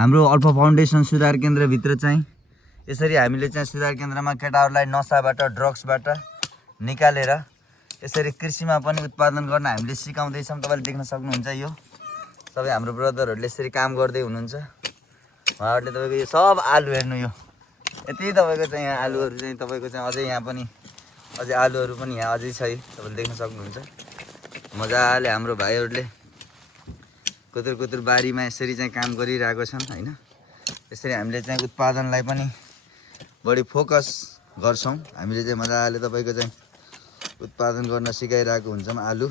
हाम्रो alpha foundation सुधार केन्द्रभित्र चाहिँ यसरी हामीले चाहिँ सुधार केन्द्रमा केटाहरूलाई नसाबाट ड्रग्सबाट निकालेर यसरी कृषिमा पनि उत्पादन गर्न हामीले सिकाउँदैछौँ। तपाईँले देख्न सक्नुहुन्छ यो सबै हाम्रो ब्रदरहरूले यसरी काम गर्दै हुनुहुन्छ। उहाँहरूले तपाईँको यो सब आलु हेर्नु, यो यति तपाईँको चाहिँ यहाँ आलुहरू चाहिँ तपाईँको चाहिँ अझै यहाँ पनि अझै आलुहरू पनि यहाँ अझै छ, तपाईँले देख्न सक्नुहुन्छ। मजाले हाम्रो भाइहरूले कुतुर कुतुर बारीमा यसरी चाहिँ काम गरिरहेको छन् होइन। यसरी हामीले चाहिँ उत्पादनलाई पनि बढी फोकस गर्छौँ। हामीले चाहिँ मजाले तपाईँको चाहिँ उत्पादन गर्न सिकाइरहेको हुन्छौँ आलु।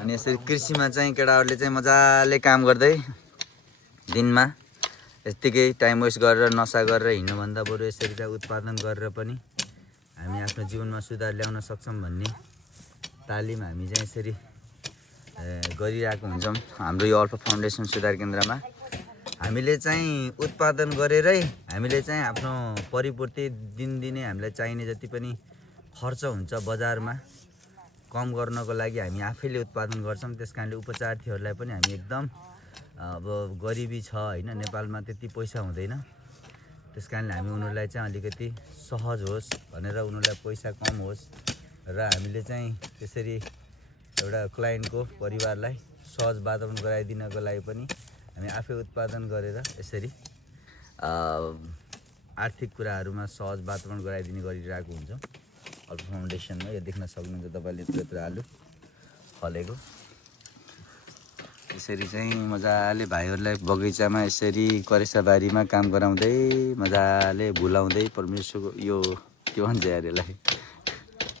अनि यसरी कृषिमा चाहिँ केटाहरूले चाहिँ मजाले काम गर्दै दिनमा यत्तिकै टाइम वेस्ट गरेर नसा गरेर हिँड्नुभन्दा बरु यसरी चाहिँ उत्पादन गरेर पनि हामी आफ्नो जीवनमा सुधार ल्याउन सक्छौँ भन्ने तालिम हामी चाहिँ यसरी गरिरहेको हुन्छौँ हाम्रो यो अल्फा फाउन्डेसन सुधार केन्द्रमा। हामीले चाहिँ उत्पादन गरेरै हामीले चाहिँ आफ्नो परिपूर्ति दिनदिनै हामीलाई चाहिने जति पनि खर्च हुन्छ बजारमा कम गर्नको लागि हामी आफैले उत्पादन गर्छौँ। त्यस कारणले उपचार्थीहरूलाई पनि हामी एकदम अब गरिबी छ होइन, नेपालमा त्यति पैसा हुँदैन। त्यस कारणले हामी उनीहरूलाई चाहिँ अलिकति सहज होस् भनेर उनीहरूलाई पैसा कम होस् र हामीले चाहिँ त्यसरी एउटा क्लाइन्टको परिवारलाई सहज वातावरण गराइदिनको लागि पनि हामी आफै उत्पादन गरेर यसरी आर्थिक कुराहरूमा सहज वातावरण गराइदिने गरिरहेको हुन्छौँ अल्फा फाउन्डेसनमा। यो देख्न सक्नुहुन्छ तपाईँले यत्रो आलु फलेको। यसरी चाहिँ मजाले भाइहरूलाई बगैँचामा यसरी करेसाबारीमा काम गराउँदै मजाले भुलाउँदै परमेश्वरको यो के भन्छ यार यसलाई